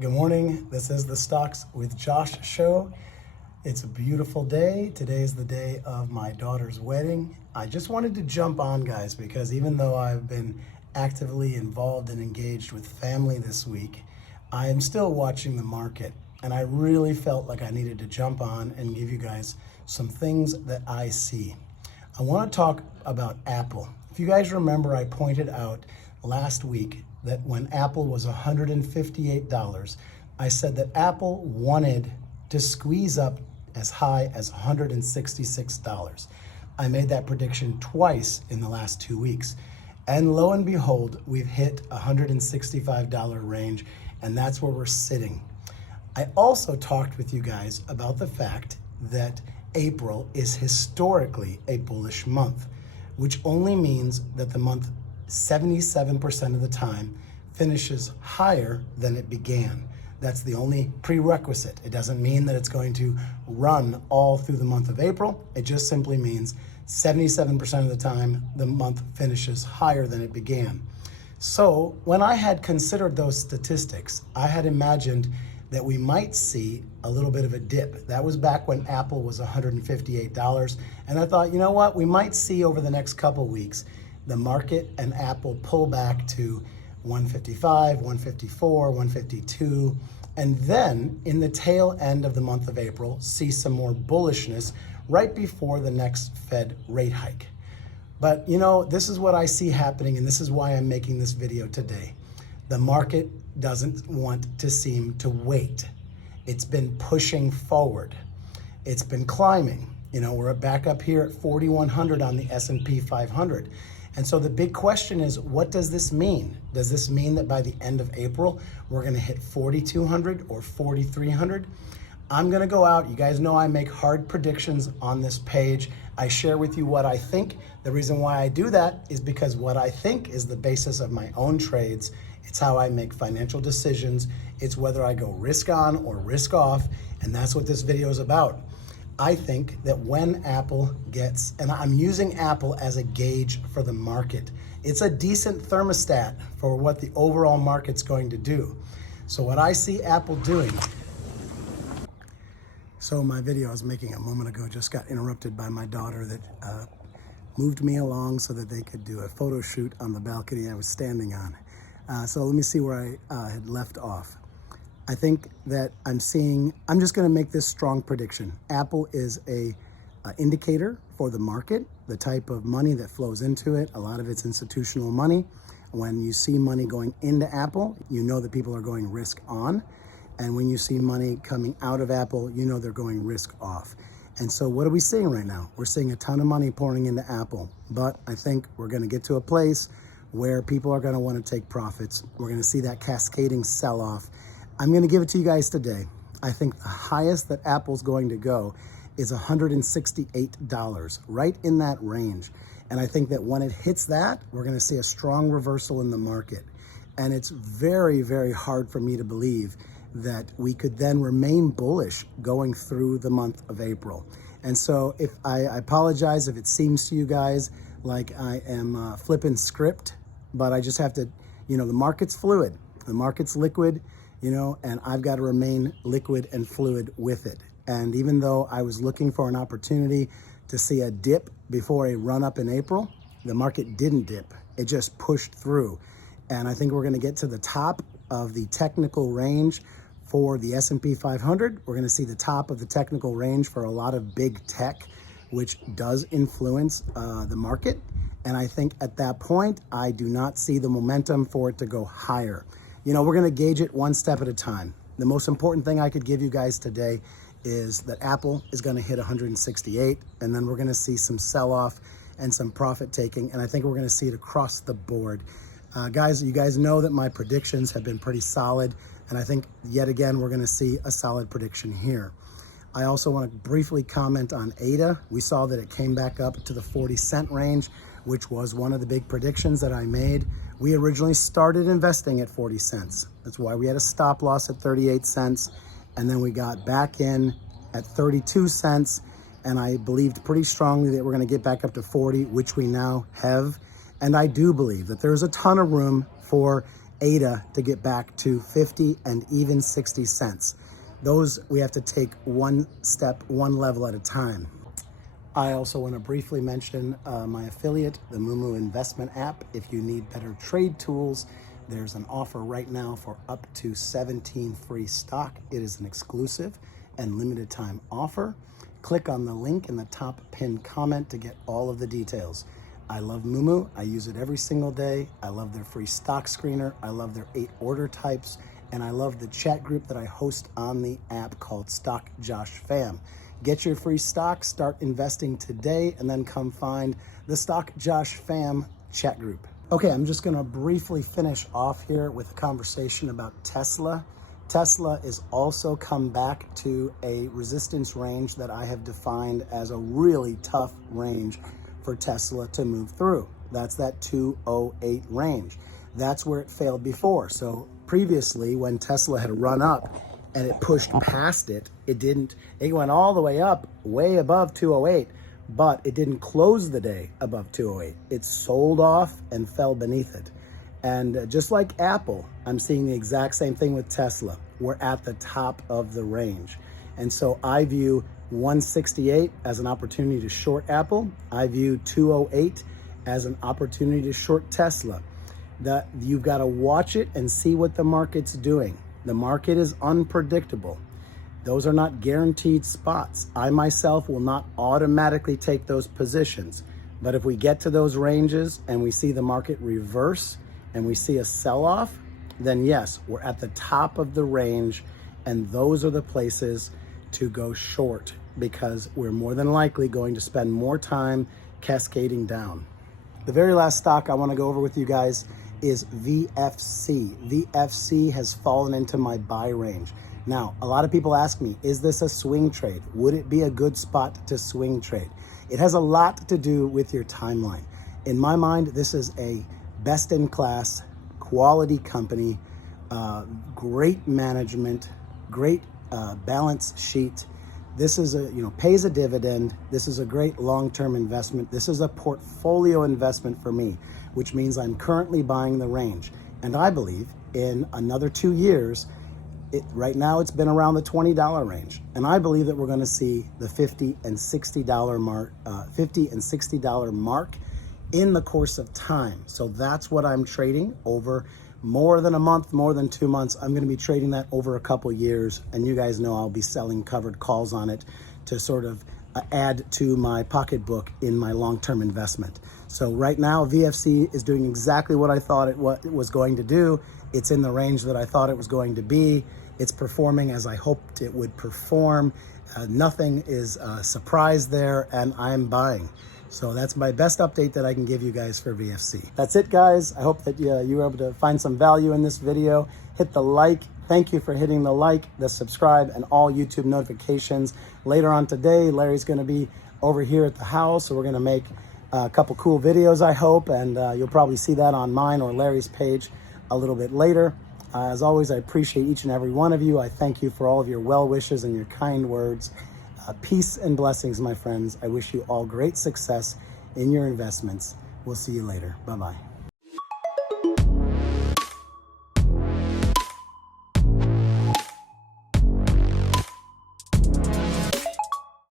Good morning. This is the Stocks with Josh show. It's a beautiful day. Today is the day of my daughter's wedding. I just wanted to jump on, guys, because even though I've been actively involved and engaged with family this week, I am still watching the market. And I really felt like I needed to jump on and give you guys some things that I see. I want to talk about Apple. If you guys remember, I pointed out last week that when Apple was $158, I said that Apple wanted to squeeze up as high as $166. I made that prediction twice in the last 2 weeks. And lo and behold, we've hit $165 range, and that's where we're sitting. I also talked with you guys about the fact that April is historically a bullish month, which only means that the month 77% of the time finishes higher than it began. That's the only prerequisite. It doesn't mean that it's going to run all through the month of April. It just simply means 77% of the time the month finishes higher than it began. So when I had considered those statistics, I had imagined that we might see a little bit of a dip. That was back when Apple was $158. And I thought, you know what? We might see over the next couple weeks the market and Apple pull back to 155, 154, 152, and then in the tail end of the month of April, see some more bullishness right before the next Fed rate hike. But you know, this is what I see happening, and this is why I'm making this video today. The market doesn't want to seem to wait. It's been pushing forward. It's been climbing. You know, we're back up here at 4,100 on the S&P 500. And so the big question is, what does this mean? Does this mean that by the end of April, we're gonna hit 4,200 or 4,300? I'm gonna go out. You guys know I make hard predictions on this page. I share with you what I think. The reason why I do that is because what I think is the basis of my own trades. It's how I make financial decisions. It's whether I go risk on or risk off, and that's what this video is about. I think that when Apple gets, and I'm using Apple as a gauge for the market, it's a decent thermostat for what the overall market's going to do. So what I see Apple doing, so my video I was making a moment ago just got interrupted by my daughter that moved me along so that they could do a photo shoot on the balcony I was standing on. So let me see where I had left off. I think that I'm just gonna make this strong prediction. Apple is a indicator for the market, the type of money that flows into it. A lot of it's institutional money. When you see money going into Apple, you know that people are going risk on. And when you see money coming out of Apple, you know they're going risk off. And so what are we seeing right now? We're seeing a ton of money pouring into Apple, but I think we're gonna get to a place where people are gonna wanna take profits. We're gonna see that cascading sell-off. I'm gonna give it to you guys today. I think the highest that Apple's going to go is $168, right in that range. And I think that when it hits that, we're gonna see a strong reversal in the market. And it's very, very hard for me to believe that we could then remain bullish going through the month of April. And so if I apologize if it seems to you guys like I am flipping script, but I just have to, you know, the market's fluid, the market's liquid, you know, and I've got to remain liquid and fluid with it. And even though I was looking for an opportunity to see a dip before a run up in April, the market didn't dip. It just pushed through. And I think we're going to get to the top of the technical range for the S&P 500. We're going to see the top of the technical range for a lot of big tech, which does influence the market. And I think at that point, I do not see the momentum for it to go higher. You know, we're gonna gauge it one step at a time. The most important thing I could give you guys today is that Apple is gonna hit 168, and then we're gonna see some sell-off and some profit taking, and I think we're gonna see it across the board. Guys, you guys know that my predictions have been pretty solid, and I think yet again, we're gonna see a solid prediction here. I also wanna briefly comment on ADA. We saw that it came back up to the 40-cent range, which was one of the big predictions that I made. We originally started investing at 40 cents. That's why we had a stop loss at 38 cents. And then we got back in at 32 cents. And I believed pretty strongly that we're gonna get back up to 40, which we now have. And I do believe that there's a ton of room for ADA to get back to 50 and even 60 cents. Those we have to take one step, one level at a time. I also want to briefly mention my affiliate, the MooMoo investment app. If you need better trade tools, there's an offer right now for up to 17 free stock. It is an exclusive and limited time offer. Click on the link in the top pinned comment to get all of the details. I love MooMoo. I use it every single day. I love their free stock screener. I love their 8 order types. And I love the chat group that I host on the app called Stock Josh Fam. Get your free stock, start investing today, and then come find the Stock Josh Fam chat group. Okay, I'm just gonna briefly finish off here with a conversation about Tesla. Tesla is also come back to a resistance range that I have defined as a really tough range for Tesla to move through. That's that 208 range. That's where it failed before. So previously, when Tesla had run up and it pushed past it, it went all the way up, way above 208, but it didn't close the day above 208. It sold off and fell beneath it. And just like Apple, I'm seeing the exact same thing with Tesla. We're at the top of the range. And so I view 168 as an opportunity to short Apple. I view 208 as an opportunity to short Tesla. You've got to watch it and see what the market's doing. The market is unpredictable. Those are not guaranteed spots. I myself will not automatically take those positions. But if we get to those ranges and we see the market reverse and we see a sell-off, then yes, we're at the top of the range, and those are the places to go short, because we're more than likely going to spend more time cascading down. The very last stock I want to go over with you guys is VFC. VFC has fallen into my buy range. Now, a lot of people ask me, is this a swing trade? Would it be a good spot to swing trade? It has a lot to do with your timeline. In my mind, this is a best-in-class, quality company, great management, great balance sheet. This is pays a dividend. This is a great long-term investment. This is a portfolio investment for me, which means I'm currently buying the range. And I believe in another 2 years, right now it's been around the $20 range. And I believe that we're going to see the $50 and $60 mark in the course of time. So that's what I'm trading over more than a month, more than 2 months. I'm going to be trading that over a couple years, and you guys know I'll be selling covered calls on it to sort of add to my pocketbook in my long-term investment. So right now, VFC is doing exactly what I thought it was going to do. It's in the range that I thought it was going to be. It's performing as I hoped it would perform. Nothing is a surprise there, and I'm buying. So that's my best update that I can give you guys for VFC. That's it, guys. I hope that you were able to find some value in this video. Hit the like. Thank you for hitting the like, the subscribe, and all YouTube notifications. Later on today, Larry's going to be over here at the house, so we're going to make a couple cool videos, I hope, and you'll probably see that on mine or Larry's page a little bit later. As always, I appreciate each and every one of you. I thank you for all of your well wishes and your kind words. Peace and blessings, my friends. I wish you all great success in your investments. We'll see you later. Bye-bye.